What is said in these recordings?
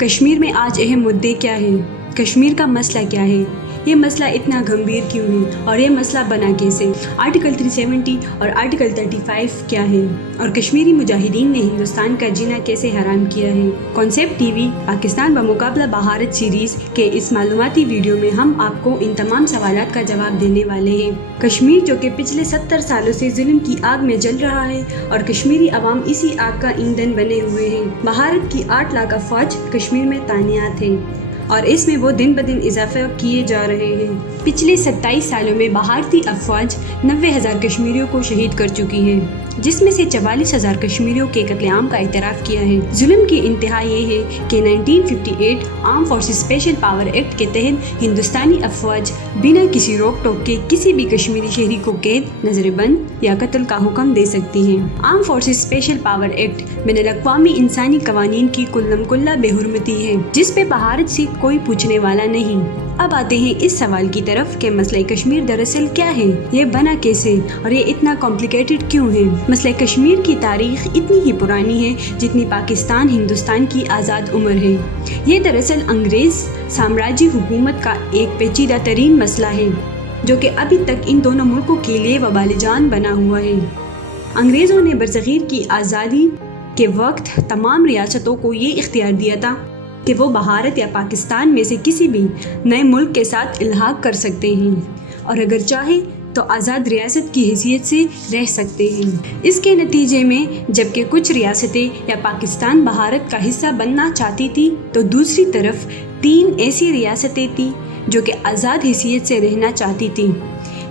کشمیر میں آج اہم مدعے کیا ہیں؟ کشمیر کا مسئلہ کیا ہے؟ یہ مسئلہ اتنا گمبھیر کیوں ہے اور یہ مسئلہ بنا کیسے؟ آرٹیکل 370 اور آرٹیکل 35 کیا ہے اور کشمیری مجاہدین نے ہندوستان کا جینا کیسے حرام کیا ہے؟ کانسیپٹ ٹی وی پاکستان بمقابلہ بھارت سیریز کے اس معلوماتی ویڈیو میں ہم آپ کو ان تمام سوالات کا جواب دینے والے ہیں۔ کشمیر جو کہ پچھلے 70 سالوں سے ظلم کی آگ میں جل رہا ہے اور کشمیری عوام اسی آگ کا ایندھن بنے ہوئے ہیں۔ بھارت کی 8 لاکھ افواج کشمیر میں تعینات ہیں اور اس میں وہ دن بدن اضافہ کیے جا رہے ہیں۔ پچھلے 27 سالوں میں بھارتی افواج 90,000 کشمیریوں کو شہید کر چکی ہے، جس میں سے 44,000 کشمیریوں کے قتل عام کا اعتراف کیا ہے۔ ظلم کی انتہا یہ ہے کہ 1958 arm forces special power act کے تحت ہندوستانی افواج بنا کسی روک ٹوک کے کسی بھی کشمیری شہری کو قید، نظر بند یا قتل کا حکم دے سکتی ہیں۔ Arm forces special power act بین الاقوامی انسانی قوانین کی کلم کلہ بے حرمتی ہے، جس پہ بھارت سے کوئی پوچھنے والا نہیں۔ اب آتے ہیں اس سوال کی طرف کہ مسئلہ کشمیر دراصل کیا ہے، یہ بنا کیسے اور یہ اتنا کمپلیکیٹڈ کیوں ہے؟ مسئلہ کشمیر کی تاریخ اتنی ہی پرانی ہے جتنی پاکستان ہندوستان کی آزاد عمر ہے۔ یہ دراصل انگریز سامراجی حکومت کا ایک پیچیدہ ترین مسئلہ ہے جو کہ ابھی تک ان دونوں ملکوں کے لیے وبال جان بنا ہوا ہے۔ انگریزوں نے برصغیر کی آزادی کے وقت تمام ریاستوں کو یہ اختیار دیا تھا کہ وہ بھارت یا پاکستان میں سے کسی بھی نئے ملک کے ساتھ الحاق کر سکتے ہیں اور اگر چاہے تو آزاد ریاست کی حیثیت سے رہ سکتے ہیں۔ اس کے نتیجے میں جبکہ کچھ ریاستیں یا پاکستان بھارت کا حصہ بننا چاہتی تھی تو دوسری طرف 3 ایسی ریاستیں تھیں جو کہ آزاد حیثیت سے رہنا چاہتی تھیں۔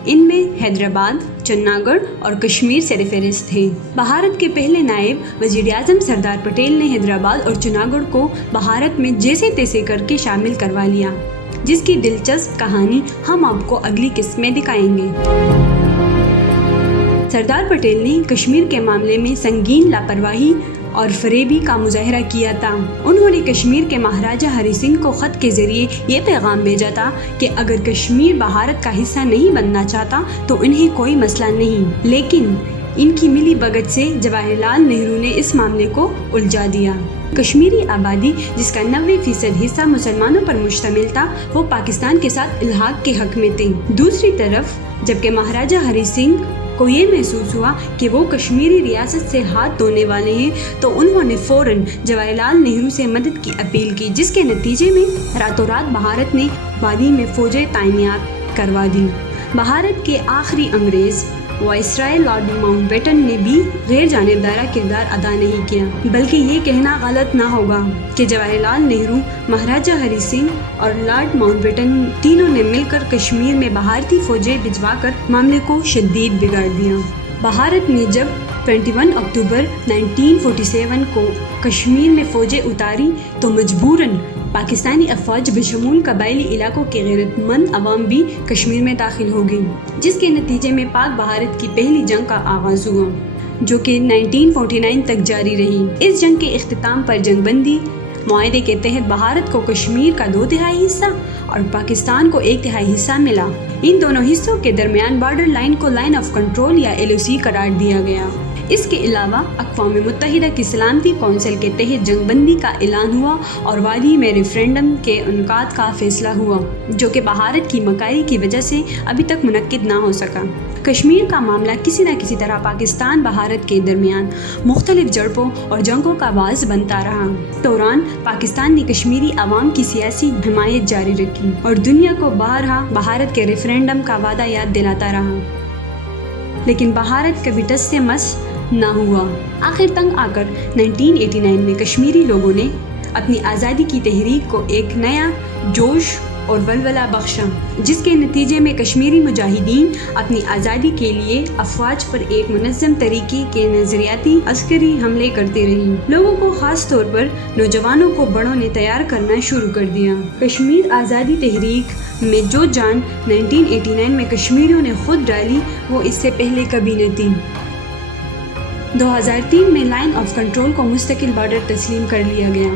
ان میں حیدرآباد، چنّا گڑھ اور کشمیر سر فہرست تھے۔ بھارت کے پہلے نائب وزیر اعظم سردار پٹیل نے حیدرآباد اور چنّا گڑھ کو بھارت میں جیسے تیسے کر کے شامل کروا لیا، جس کی دلچسپ کہانی ہم آپ کو اگلی قسط میں دکھائیں گے۔ سردار پٹیل نے کشمیر کے معاملے میں سنگین لاپرواہی اور فریبی کا مظاہرہ کیا تھا۔ انہوں نے کشمیر کے مہاراجہ ہری سنگھ کو خط کے ذریعے یہ پیغام بھیجا تھا کہ اگر کشمیر بھارت کا حصہ نہیں بننا چاہتا تو انہیں کوئی مسئلہ نہیں، لیکن ان کی ملی بھگت سے جواہر لال نہرو نے اس معاملے کو الجھا دیا۔ کشمیری آبادی جس کا 90% حصہ مسلمانوں پر مشتمل تھا وہ پاکستان کے ساتھ الحاق کے حق میں تھے۔ دوسری طرف جبکہ مہاراجہ ہری سنگھ کو یہ محسوس ہوا کہ وہ کشمیری ریاست سے ہاتھ دھونے والے ہیں تو انہوں نے فوراً جواہر لال نہرو سے مدد کی اپیل کی، جس کے نتیجے میں راتوں رات بھارت نے وادی میں فوجیں تعینات کروا دی۔ بھارت کے آخری انگریز وائسرائے لارڈ ماؤنٹ بیٹن نے بھی غیر جانبدارہ کردار ادا نہیں کیا، بلکہ یہ کہنا غلط نہ ہوگا کہ جواہر لال نہرو، مہاراجہ ہری سنگھ اور لارڈ ماؤنٹ بیٹن تینوں نے مل کر کشمیر میں بھارتی فوجیں بھجوا کر معاملے کو شدید بگاڑ دیا۔ بھارت نے جب 21 اکتوبر 1947 کو کشمیر میں فوجیں اتاری تو مجبوراً پاکستانی افواج بشمول قبائلی علاقوں کے غیرت مند عوام بھی کشمیر میں داخل ہو گئی، جس کے نتیجے میں پاک بھارت کی پہلی جنگ کا آغاز ہوا جو کہ 1949 تک جاری رہی۔ اس جنگ کے اختتام پر جنگ بندی معاہدے کے تحت بھارت کو کشمیر کا 2/3 حصہ اور پاکستان کو 1/3 حصہ ملا۔ ان دونوں حصوں کے درمیان بارڈر لائن کو لائن آف کنٹرول یا LOC قرار دیا گیا۔ اس کے علاوہ اقوام متحدہ کی سلامتی کونسل کے تحت جنگ بندی کا اعلان ہوا اور وادی میں ریفرینڈم کے انعقاد کا فیصلہ ہوا جو کہ بھارت کی مکاری کی وجہ سے ابھی تک منعقد نہ ہو سکا۔ کشمیر کا معاملہ کسی نہ کسی طرح پاکستان بھارت کے درمیان مختلف جھڑپوں اور جنگوں کا باعث بنتا رہا۔ دوران پاکستان نے کشمیری عوام کی سیاسی حمایت جاری رکھی اور دنیا کو بارہا بھارت کے ریفرینڈم کا وعدہ یاد دلاتا رہا، لیکن بھارت کبھی ٹس سے مس نہ ہوا۔ آخر تنگ آ کر 1989 میں کشمیری لوگوں نے اپنی آزادی کی تحریک کو ایک نیا جوش اور ولولہ بخشا، جس کے نتیجے میں کشمیری مجاہدین اپنی آزادی کے لیے افواج پر ایک منظم طریقے کے نظریاتی عسکری حملے کرتے رہی۔ لوگوں کو خاص طور پر نوجوانوں کو بڑوں نے تیار کرنا شروع کر دیا۔ کشمیر آزادی تحریک میں جو جان 1989 میں کشمیریوں نے خود ڈالی وہ اس سے پہلے کبھی نہ تھی۔ 2003 میں لائن آف کنٹرول کو مستقل بارڈر تسلیم کر لیا گیا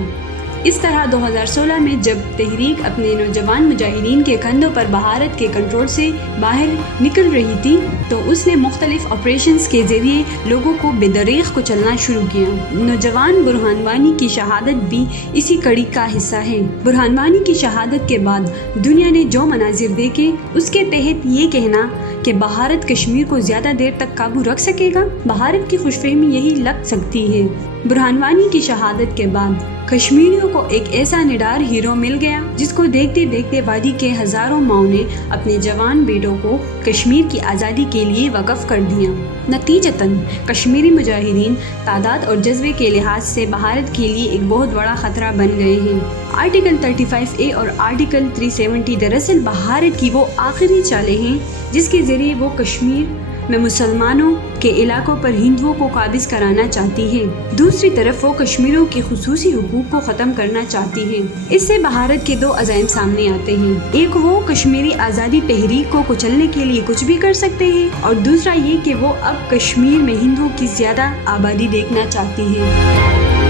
اس طرح 2016 میں جب تحریک اپنے نوجوان مجاہدین کے کندھوں پر بھارت کے کنٹرول سے باہر نکل رہی تھی تو اس نے مختلف آپریشنز کے ذریعے لوگوں کو بے دریغ کو چلنا شروع کیا۔ نوجوان برہان وانی کی شہادت بھی اسی کڑی کا حصہ ہے۔ برہان وانی کی شہادت کے بعد دنیا نے جو مناظر دیکھے اس کے تحت یہ کہنا کہ بھارت کشمیر کو زیادہ دیر تک قابو رکھ سکے گا، بھارت کی خوش فہمی یہی لگ سکتی ہے۔ برہان وانی کی شہادت کے بعد کشمیریوں کو ایک ایسا نڈار ہیرو مل گیا جس کو دیکھتے دیکھتے وادی کے ہزاروں ماؤں نے اپنے جوان بیٹوں کو کشمیر کی آزادی کے لیے وقف کر دیا۔ نتیجتاً کشمیری مجاہدین تعداد اور جذبے کے لحاظ سے بھارت کے لیے ایک بہت بڑا خطرہ بن گئے ہیں۔ آرٹیکل 35A اور آرٹیکل 370 دراصل بھارت کی وہ آخری چالیں ہیں جس کے ذریعے وہ کشمیر میں مسلمانوں کے علاقوں پر ہندوؤں کو قابض کرانا چاہتی ہے۔ دوسری طرف وہ کشمیریوں کے خصوصی حقوق کو ختم کرنا چاہتی ہے۔ اس سے بھارت کے دو عزائم سامنے آتے ہیں، ایک وہ کشمیری آزادی تحریک کو کچلنے کے لیے کچھ بھی کر سکتے ہیں، اور دوسرا یہ کہ وہ اب کشمیر میں ہندوؤں کی زیادہ آبادی دیکھنا چاہتی ہے۔